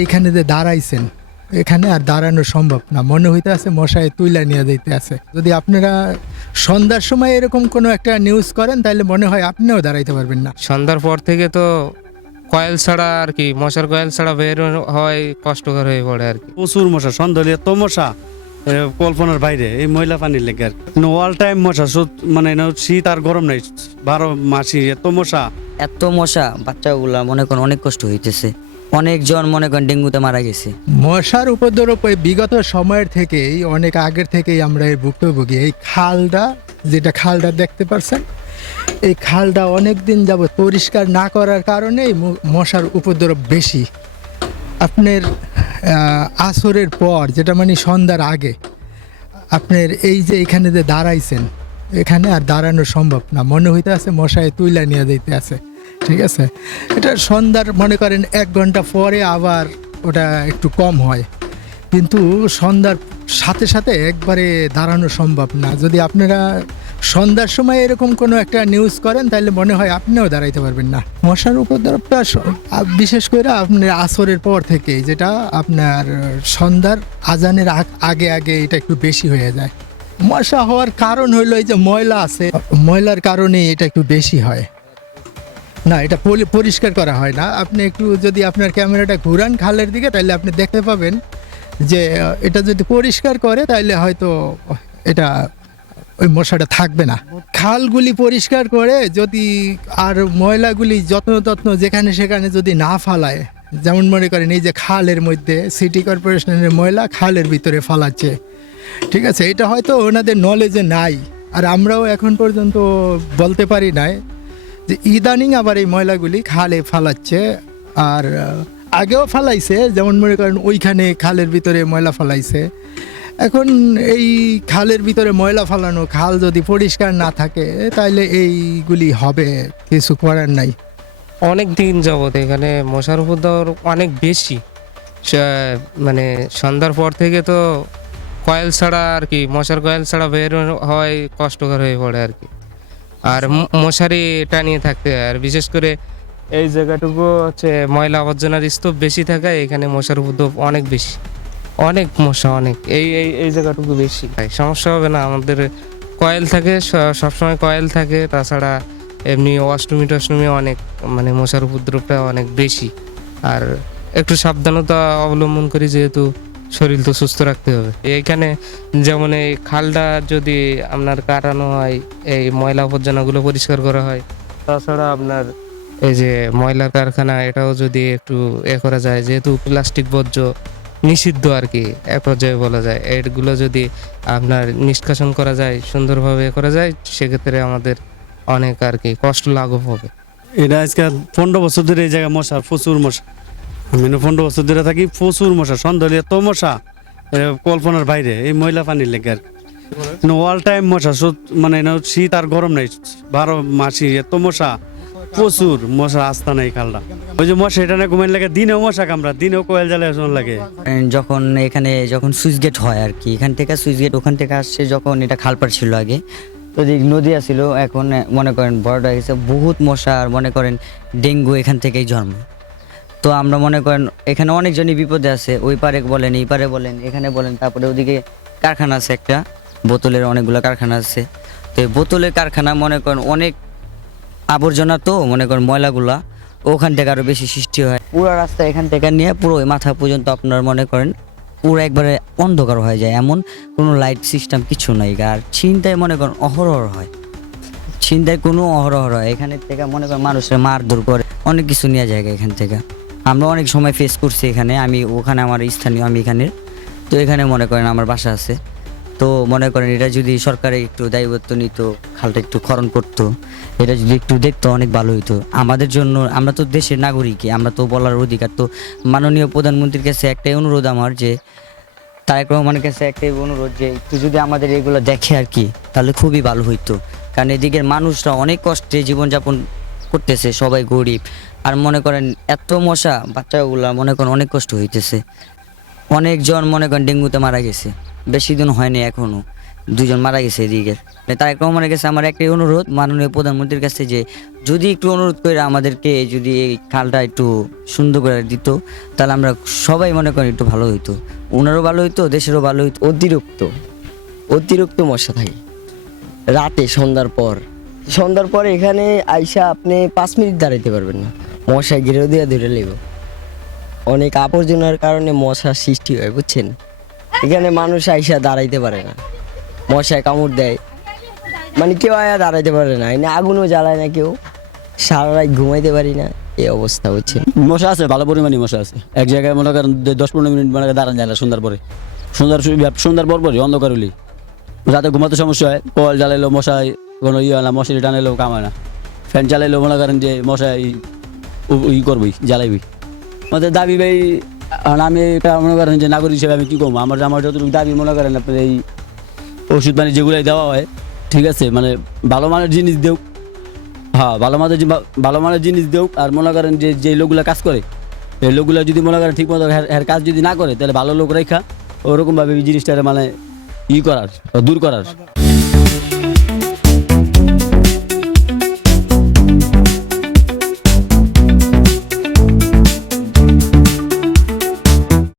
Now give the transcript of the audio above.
এইখানে যে দাঁড়াইছেন, এখানে আর দাঁড়ানো সম্ভব না, মনে হইতে আছে মশায় তুইলা নিয়ে যাইতে আছে। যদি আপনারা সন্ধ্যার সময় এরকম কোনো একটা নিউজ করেন তাহলে মনে হয় আপনিও দাঁড়াইতে পারবেন না। সন্ধ্যার পর থেকে তো কয়েল ছাড়া আর কি, মশার কয়েল ছাড়া বের হয় কষ্টকর হয়ে পড়ে আর কি। প্রচুর মশা, সন্ধ্যা এত মশা কল্পনার বাইরে। এই ময়লা পানির লেগে আর অল টাইম মশা, মানে শীত আর গরম নাই, 12 মাসই এত মশা। এত মশা, বাচ্চাগুলা মনে করেন অনেক কষ্ট হইতেছে। অনেকজন মনে করেন ডেঙ্গুতে মারা গেছে। মশার উপদ্রব এই বিগত সময়ের থেকেই, অনেক আগের থেকেই আমরা এই ভুক্তভোগী। এই খালটা, যেটা খালটা দেখতে পাচ্ছেন, এই খালটা অনেক দিন যাবত পরিষ্কার না করার কারণে মশার উপদ্রব বেশি। আপনার আসরের পর, যেটা মানে সন্ধ্যার আগে, আপনার এই যে এখানে যে দাঁড়াইছেন, এখানে আর দাঁড়ানো সম্ভব না, মনে হইতে আছে মশায় তুইলা নিয়ে যাইতে আছে। ঠিক আছে, এটা সন্ধ্যার মনে করেন 1 ঘন্টা পরে আবার ওটা একটু কম হয়, কিন্তু সন্ধ্যার সাথে সাথে একবারে দাঁড়ানো সম্ভব না। যদি আপনারা সন্ধ্যার সময় এরকম কোনো একটা নিউজ করেন তাহলে মনে হয় আপনিও দাঁড়াইতে পারবেন না। মশার উপদ্রবটা বিশেষ করে আপনার আসরের পর থেকে, যেটা আপনার সন্ধ্যার আজানের আগে আগে এটা একটু বেশি হয়ে যায়। মশা হওয়ার কারণ হইলো এই যে ময়লা আছে, ময়লার কারণে এটা একটু বেশি হয়। না, এটা পরিষ্কার করা হয় না। আপনি একটু যদি আপনার ক্যামেরাটা ঘুরান খালের দিকে, তাহলে আপনি দেখতে পাবেন যে এটা যদি পরিষ্কার করে তাহলে হয়তো এটা ওই মশাটা থাকবে না। খালগুলি পরিষ্কার করে যদি, আর ময়লাগুলি যত্ন যেখানে সেখানে যদি না ফালায়, যেমন মনে করেন এই যে খালের মধ্যে সিটি কর্পোরেশনের ময়লা খালের ভিতরে ফালাচ্ছে, ঠিক আছে, এটা হয়তো ওনাদের নলেজে নাই, আর আমরাও এখন পর্যন্ত বলতে পারি নাই যে ইদানিং আবার এই ময়লাগুলি খালে ফালাচ্ছে। আর আগেও ফালাইছে, যেমন মনে করেন ওইখানে খালের ভিতরে ময়লা ফালাইছে। এখন এই খালের ভিতরে ময়লা ফালানো, খাল যদি পরিষ্কার না থাকে তাহলে এইগুলি হবে, কিছু করার নাই। অনেক দিন যাবত এখানে মশার উপদ্রব অনেক বেশি। মানে সন্ধ্যার পর থেকে তো কয়েল ছাড়া আর কি, মশার কয়েল ছাড়া বের হয় কষ্টকর হয়ে পড়ে আর কি। আর মশারি টানিয়ে থাকতে হয়। আর বিশেষ করে এই জায়গাটুকু হচ্ছে ময়লা আবর্জনার স্তূপ বেশি থাকায় এখানে মশার উপদ্রব অনেক বেশি, অনেক মশা, অনেক। এই এই এই জায়গাটুকু বেশি সমস্যা হবে না আমাদের, কয়েল থাকে, সবসময় কয়েল থাকে। তাছাড়া এমনি অষ্টমী টষ্টমী অনেক, মানে মশার উপদ্রবটা অনেক বেশি। আর একটু সাবধানতা অবলম্বন করি, যেহেতু শরীর তো সুস্থ রাখতে হবে। এইখানে যেমন এই খালটা যদি আপনার কাটানো হয়, এই ময়লা আবর্জনাগুলো পরিষ্কার করা হয়, তাছাড়া আপনার এই যে ময়লার কারখানা, এটাও যদি একটু করা যায়, যেহেতু প্লাস্টিক বর্জ্য নিষিদ্ধ আর কি এক পর্যায়ে বলা যায়, এগুলো যদি আপনার নিষ্কাশন করা যায়, সুন্দরভাবে করা যায়, সেক্ষেত্রে আমাদের অনেক আর কি কষ্ট লাঘব হবে। এটা আজকে 15 বছর ধরে এই জায়গায় মশা, প্রচুর মশা। আমি 15 বছর ধরে থাকি, প্রচুর মশা, সন্ধ্যা এত মশা কল্পনার বাইরে। এই ময়লা পানির লেগে আর অল টাইম মশা, মানে শীত আর গরম নাই, 12 মাসই এত মশা, প্রচুর মশা, আস্থা নাই খালটা। ওই যে মশা এটা না ঘুমের লাগে, দিনেও মশা কামড়া, দিনেও কোয়েল জ্বালে লাগে। যখন এখানে যখন সুইচ গেট হয় আর কি, এখান থেকে সুইচ গেট ওখান থেকে আসছে, যখন এটা খালপার ছিল আগে, তো নদী আসছিল, এখন মনে করেন বড়টা হয়ে গেছে, বহুত মশা। আর মনে করেন ডেঙ্গু এখান থেকেই জন্ম। তো আমরা মনে করেন এখানে অনেকজনই বিপদে আছে, ওই পারে বলেন, এই পারে বলেন, এখানে বলেন। তারপরে ওদিকে কারখানা আছে একটা, বোতলের অনেকগুলো কারখানা আছে। তো এই বোতলের কারখানা মনে করেন অনেক আবর্জনা, তো মনে করেন ময়লাগুলা ওখান থেকে আরও বেশি সৃষ্টি হয়। পুরো রাস্তা এখান থেকে নিয়ে পুরো মাথা পর্যন্ত আপনার মনে করেন পুরো একবারে অন্ধকার হয়ে যায়, এমন কোনো লাইট সিস্টেম কিছু নাই। আর ছিনতাই মনে করেন অহরহ হয়, ছিনতাই কোনো অহরহ হয়। এখানে থেকে মনে করেন মানুষের মারধর করে, অনেক কিছু নিয়ে যায় এখান থেকে। আমরা অনেক সময় ফেস করছি এখানে, আমি ওখানে আমার স্থানীয়, আমি এখানের। তো এখানে মনে করেন আমার বাসা আছে। তো মনে করেন এটা যদি সরকারে একটু দায়িত্ব নিত, খালটা একটু খনন করতো, এটা যদি একটু দেখতো অনেক ভালো হইতো আমাদের জন্য। আমরা তো দেশের নাগরিক, আমরা তো বলার অধিকার। তো মাননীয় প্রধানমন্ত্রীর কাছে একটাই অনুরোধ আমার, যে তারেক রহমানের কাছে একটাই অনুরোধ, যে একটু যদি আমাদের এগুলো দেখে আর কি, তাহলে খুবই ভালো হইতো। কারণ এদিকের মানুষরা অনেক কষ্টে জীবনযাপন করতেছে, সবাই গরিব। আর মনে করেন এত মশা, বাচ্চাগুলা মনে করেন অনেক কষ্ট হইতেছে। অনেকজন মনে করেন ডেঙ্গুতে মারা গেছে, বেশি দিন হয়নি এখনও। দুজন মারা গেছে এদিকে। তারেক রহমানের কাছে আমার একটাই অনুরোধ মাননীয় প্রধানমন্ত্রীর কাছে, যে যদি একটু অনুরোধ করে আমাদেরকে যদি এই খালটা একটু সুন্দর করে দিত, তাহলে আমরা সবাই মনে করি একটু ভালো হইতো, ওনারও ভালো হইতো, দেশেরও ভালো হইতো। অতিরিক্ত মশা থাকে রাতে সন্ধ্যার পর এখানে আইসা আপনি 5 মিনিট দাঁড়াইতে পারবেন না, মশায় ঘিরে দিয়ে ধরে লেব। অনেক আবর্জনার কারণে মশার সৃষ্টি হয়, বুঝছেন। এখানে মানুষ আইসা দাঁড়াইতে পারে না, মশায় কামড় দেয়, মানে কেউ আয়া দাঁড়াইতে পারে না, এনে আগুনও জ্বালায় না কেউ, সারা রাত ঘুমাইতে পারি না, এই অবস্থা হচ্ছে। মশা আছে, ভালো পরিমাণে মশা আছে। এক জায়গায় মনে করেন 10-15 মিনিট মনে করেন দাঁড়ান যায় না সন্ধ্যার পরে। সন্ধ্যার পরই অন্ধকার হলি রাতে ঘুমাতে সমস্যা হয়। কল জ্বালাইলেও মশায় কোনো ইয়ে হয় না, মশারি টানাইলেও কামায় না, ফ্যান চালাইলেও মনে করেন যে মশাই করবই, জ্বালাইবই। আমাদের দাবি ভাই, আমি এটা মনে করেন যে নাগরিক হিসেবে আমি কী করবো, আমার যতটুকু দাবি মনে করেন আপনার এই ওষুধ পানি যেগুলাই দেওয়া হয়, ঠিক আছে, মানে ভালো মানের জিনিস দেও। হ্যাঁ, ভালো মানের জিনিস দেও। আর মনে করেন যে লোকগুলো কাজ করে, এই লোকগুলো যদি মনে করেন ঠিক মতো এর কাজ যদি না করে, তাহলে ভালো লোক রেখা ওরকমভাবে এই জিনিসটা মানে করার, দূর করার।